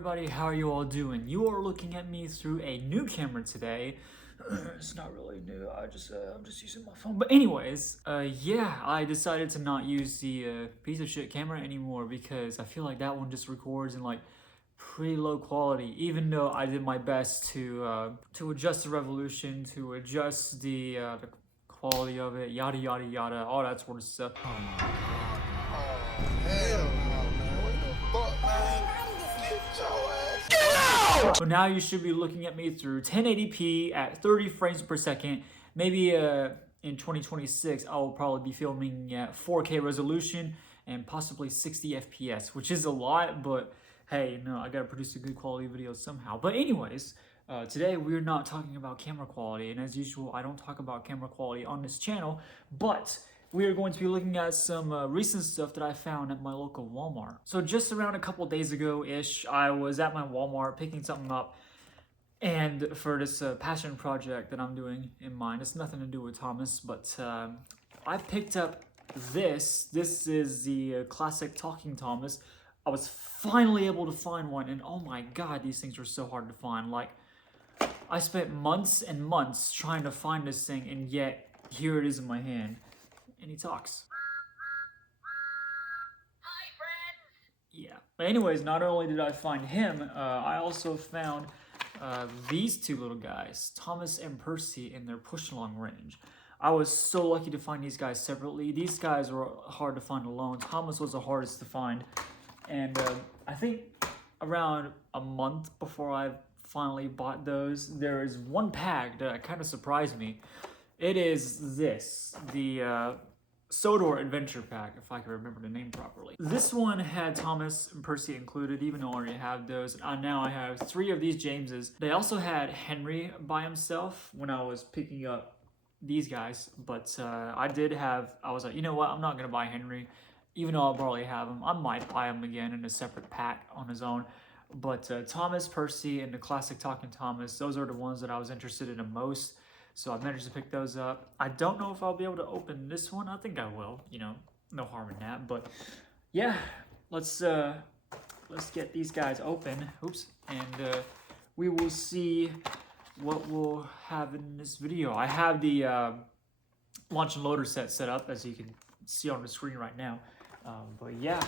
everybody, how are you all doing? You are looking at me through a new camera today. It's not really new, I'm just using my phone. But anyways, yeah, I decided to not use the piece of shit camera anymore because I feel like that one just records in like pretty low quality, even though I did my best to adjust the resolution, to adjust the quality of it, yada yada yada, all that sort of stuff. Oh my god. Oh, hell no, man. What the fuck, man? Get your ass. Get out! So now you should be looking at me through 1080p at 30 frames per second. Maybe in 2026, I will probably be filming at 4K resolution and possibly 60 FPS, which is a lot, but hey, you know, I gotta produce a good quality video somehow. But anyways, today we're not talking about camera quality, and as usual, I don't talk about camera quality on this channel, but we are going to be looking at some recent stuff that I found at my local Walmart. So just around a couple days ago-ish, I was at my Walmart picking something up, and for this passion project that I'm doing in mind, it's nothing to do with Thomas, but I picked up this. This is the classic Talking Thomas. I was finally able to find one, and oh my god, these things are so hard to find. Like, I spent months and months trying to find this thing, and yet here it is in my hand. And he talks. Hi, friends! Yeah. But anyways, not only did I find him, I also found these two little guys, Thomas and Percy, in their push-along range. I was so lucky to find these guys separately. These guys were hard to find alone. Thomas was the hardest to find. And I think around a month before I finally bought those, there is one pack that kind of surprised me. It is this, the Sodor Adventure Pack, if I can remember the name properly. This one had Thomas and Percy included, even though I already have those. Now I have 3 of these Jameses. They also had Henry by himself when I was picking up these guys, but I was like, you know what, I'm not gonna buy Henry. Even though I'll probably have him, I might buy him again in a separate pack on his own. But Thomas, Percy, and the classic Talking Thomas, those are the ones that I was interested in the most. So I managed to pick those up. I don't know if I'll be able to open this one. I think I will, you know, no harm in that. But yeah, let's get these guys open. Oops. And we will see what we'll have in this video. I have the launch and loader set up, as you can see on the screen right now. But yeah,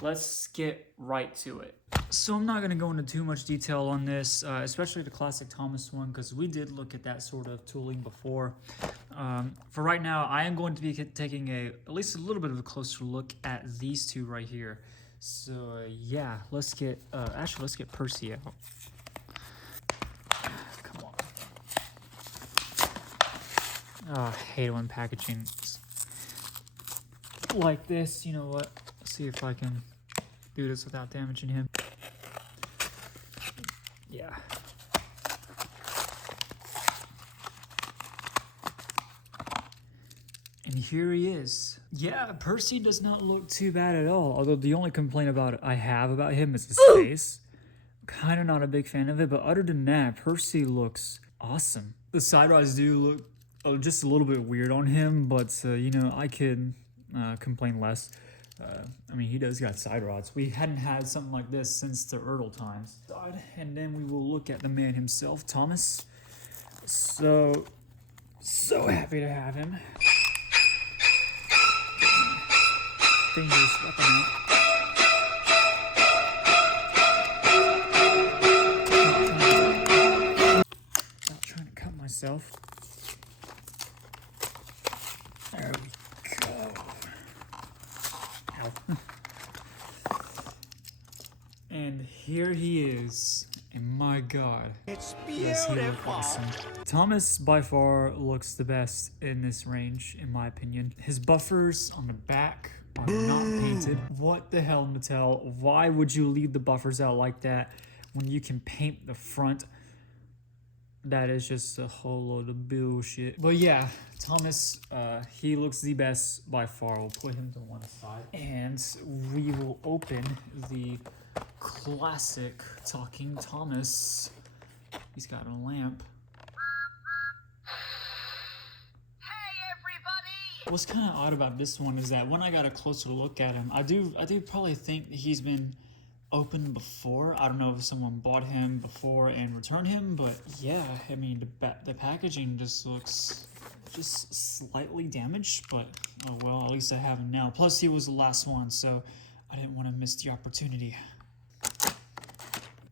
let's get right to it. So I'm not going to go into too much detail on this, especially the classic Thomas one, because we did look at that sort of tooling before. For right now, I am going to be taking at least a little bit of a closer look at these two right here. So yeah, let's get Percy out. Come on. Oh, I hate when packaging like this. You know what? Let's see if I can do this without damaging him. Yeah. And here he is. Yeah, Percy does not look too bad at all. Although the only complaint I have about him is his face. Kind of not a big fan of it, but other than that, Percy looks awesome. The side rods do look just a little bit weird on him, but you know, I could complain less. I mean, he does got side rods. We hadn't had something like this since the Erdl times. And then we will look at the man himself, Thomas. So happy to have him. Dangerous weapon out. Not trying to cut myself. There we go. And here he is, and my god, It's does he look beautiful. awesome. Thomas by far looks the best in this range, in my opinion. His buffers on the back are not painted. What the hell, Mattel? Why would you leave the buffers out like that when you can paint the front? That is just a whole load of bullshit. But yeah, Thomas, he looks the best by far. We'll put him to one side. And we will open the classic Talking Thomas. He's got a lamp. Hey, everybody! What's kind of odd about this one is that when I got a closer look at him, I do probably think he's been opened before. I don't know if someone bought him before and returned him, but yeah, I mean, the packaging just looks just slightly damaged, but oh well, at least I have him now. Plus, he was the last one, so I didn't want to miss the opportunity.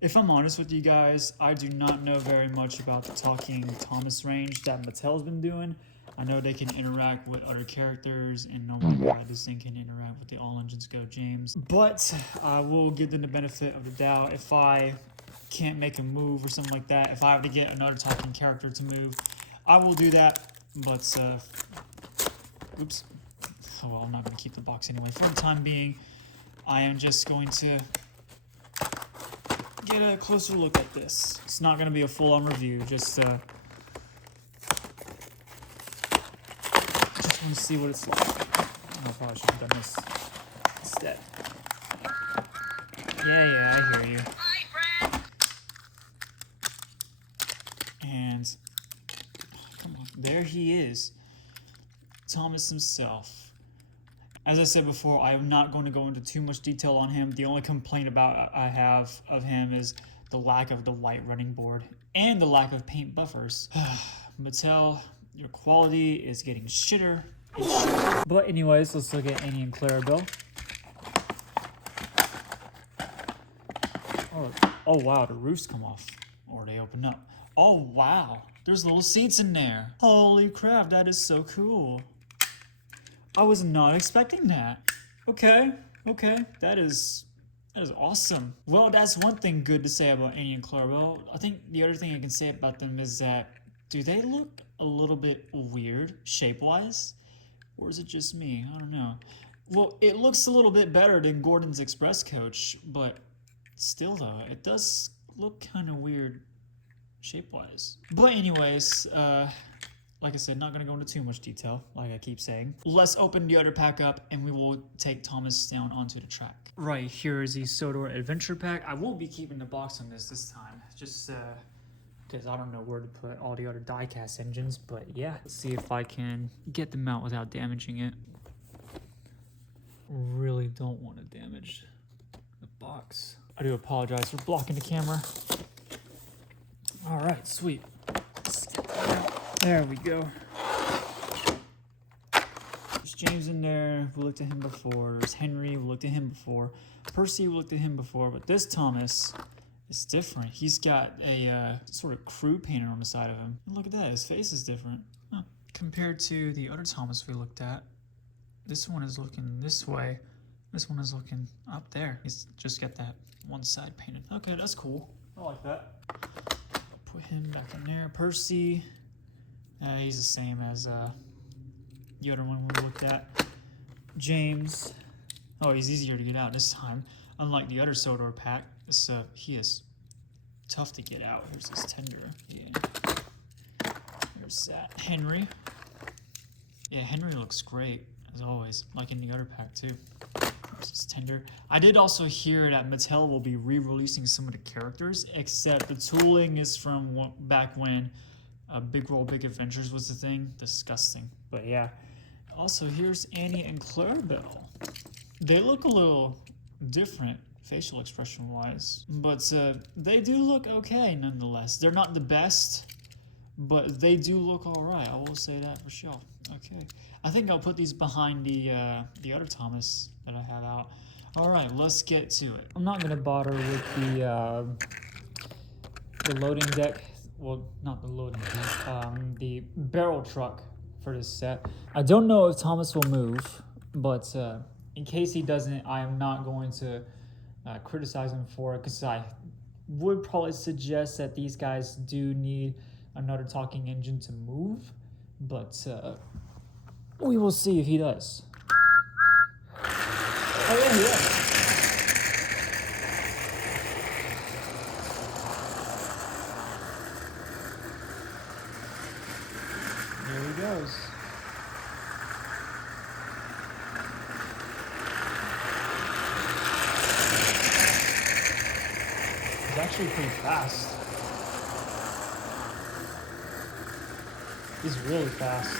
If I'm honest with you guys, I do not know very much about the Talking Thomas range that Mattel's been doing. I know they can interact with other characters, and oh my god, this thing can interact with the All Engines Go James. But I will give them the benefit of the doubt. If I can't make a move or something like that, if I have to get another talking character to move, I will do that. But, oops. Oh, well, I'm not going to keep the box anyway. For the time being, I am just going to get a closer look at this. It's not going to be a full-on review, just want to see what it's like. I probably should have done this instead. Yeah, I hear you. Hi, friends. And come on, there he is, Thomas himself. As I said before, I am not going to go into too much detail on him. The only complaint I have of him is the lack of the white running board and the lack of paint buffers. Mattel, your quality is getting shitter. But anyways, let's look at Annie and Clarabelle. Oh wow, the roofs come off, or they open up. Oh wow, there's little seats in there. Holy crap, that is so cool. I was not expecting that. Okay, that is awesome. Well, that's one thing good to say about Annie and Clarabelle. I think the other thing I can say about them is that, do they look a little bit weird shape-wise? Or is it just me? I don't know. Well, it looks a little bit better than Gordon's Express Coach, but still though, it does look kind of weird shape-wise. But anyways, like I said, not going to go into too much detail, like I keep saying. Let's open the other pack up, and we will take Thomas down onto the track. Right, here is the Sodor Adventure Pack. I won't be keeping the box on this time, just because I don't know where to put all the other die-cast engines, but yeah. Let's see if I can get them out without damaging it. Really don't want to damage the box. I do apologize for blocking the camera. All right, sweet. Let's get that out. There we go. There's James in there. We looked at him before. There's Henry. We looked at him before. Percy, we looked at him before. But this Thomas is different. He's got a sort of crew painter on the side of him. And look at that. His face is different. Huh. Compared to the other Thomas we looked at, this one is looking this way. This one is looking up there. He's just got that one side painted. Okay, that's cool. I like that. Put him back in there. Percy. He's the same as the other one we looked at. James. Oh, he's easier to get out this time. Unlike the other Sodor pack, he is tough to get out. Here's this tender. Yeah. There's that. Henry. Yeah, Henry looks great, as always, like in the other pack too. There's this tender. I did also hear that Mattel will be re-releasing some of the characters, except the tooling is from back when Big Roll Big Adventures was the thing. Disgusting. But yeah. Also, here's Annie and Clarabelle. They look a little different facial expression wise, but they do look okay nonetheless. They're not the best, but they do look alright. I will say that for sure. Okay. I think I'll put these behind the other Thomas that I have out. Alright, let's get to it. I'm not gonna bother with the loading deck. Well, not the loading deck, the barrel truck for this set. I don't know if Thomas will move, but in case he doesn't, I am not going to criticize him for it, because I would probably suggest that these guys do need another talking engine to move, but we will see if he does. Oh yeah, he does. There he goes. He's actually pretty fast. He's really fast.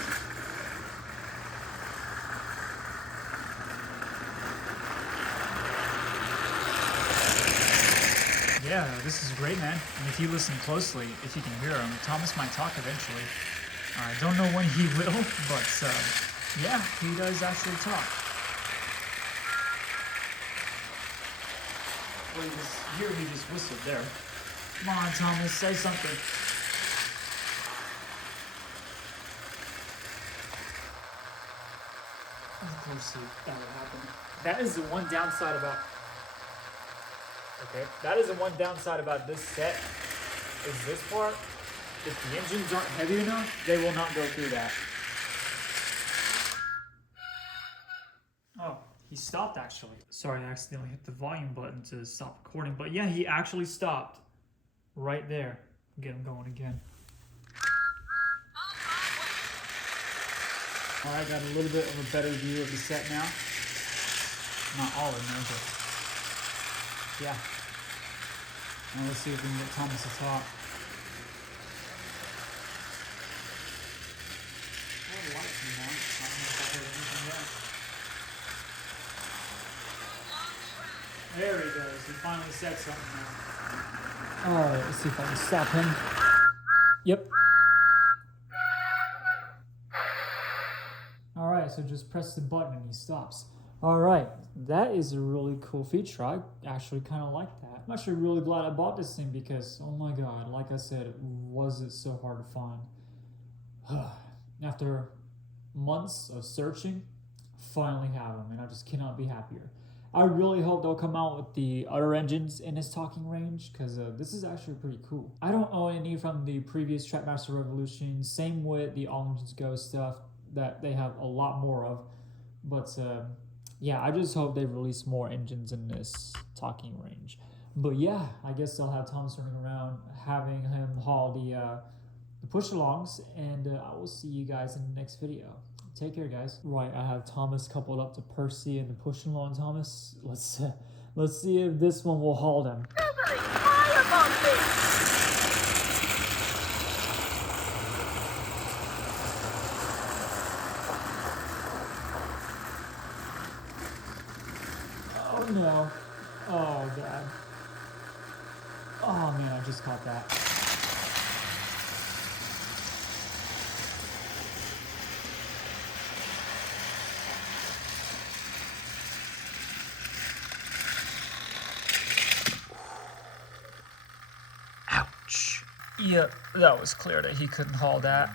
Yeah, this is great, man. And if you listen closely, if you can hear him, Thomas might talk eventually. I don't know when he will, but yeah, he does actually talk. Well, he just whistled there. Come on, Thomas, say something. Of course that would happen. That is the one downside about... Okay, that is the one downside about this set, is this part. If the engines aren't heavy enough, they will not go through that. Oh, he stopped actually. Sorry, I accidentally hit the volume button to stop recording, but yeah, he actually stopped. Right there. Get him going again. Alright, got a little bit of a better view of the set now. Not all of them, but yeah. Now let's see if we can get Thomas to talk. Oh, the lights are on. I don't know if I heard anything yet. There he goes. He finally said something now. Alright, let's see if I can stop him. Yep. Alright, so just press the button and he stops. Alright, that is a really cool feature. I actually kind of like that. I'm actually really glad I bought this thing because, oh my god, like I said, was it so hard to find. After months of searching, finally have them, and I just cannot be happier. I really hope they'll come out with the other engines in this talking range, because this is actually pretty cool. I don't own any from the previous Trackmaster Revolution, same with the All Engines Go stuff that they have a lot more of, but yeah, I just hope they release more engines in this talking range. But yeah, I guess I'll have Thomas running around, having him haul the push-alongs, and I will see you guys in the next video. Take care, guys. Right, I have Thomas coupled up to Percy and the push-along Thomas. Let's see if this one will haul them. Nobody cry about this! Oh no. Oh god. Oh man, I just caught that. Ouch. Yep, that was clear that he couldn't haul that.